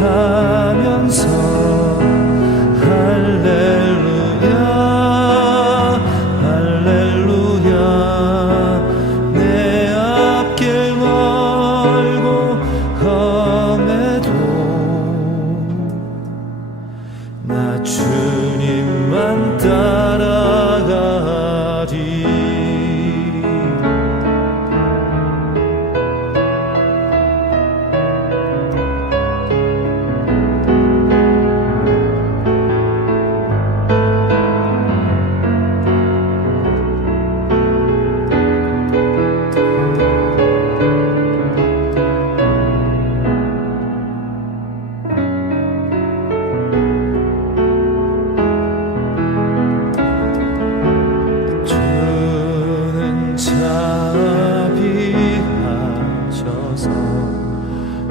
her.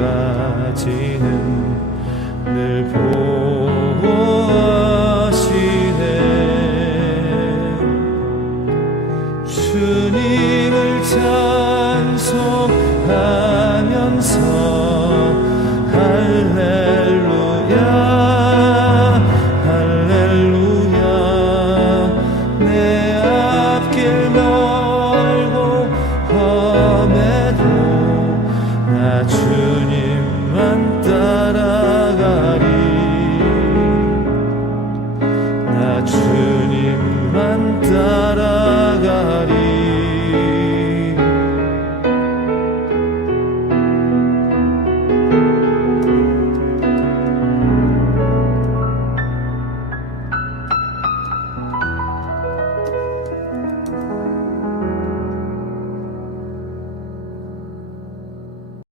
끝까지는 늘 보호하시네. 주님을 찬송하면서 할래 的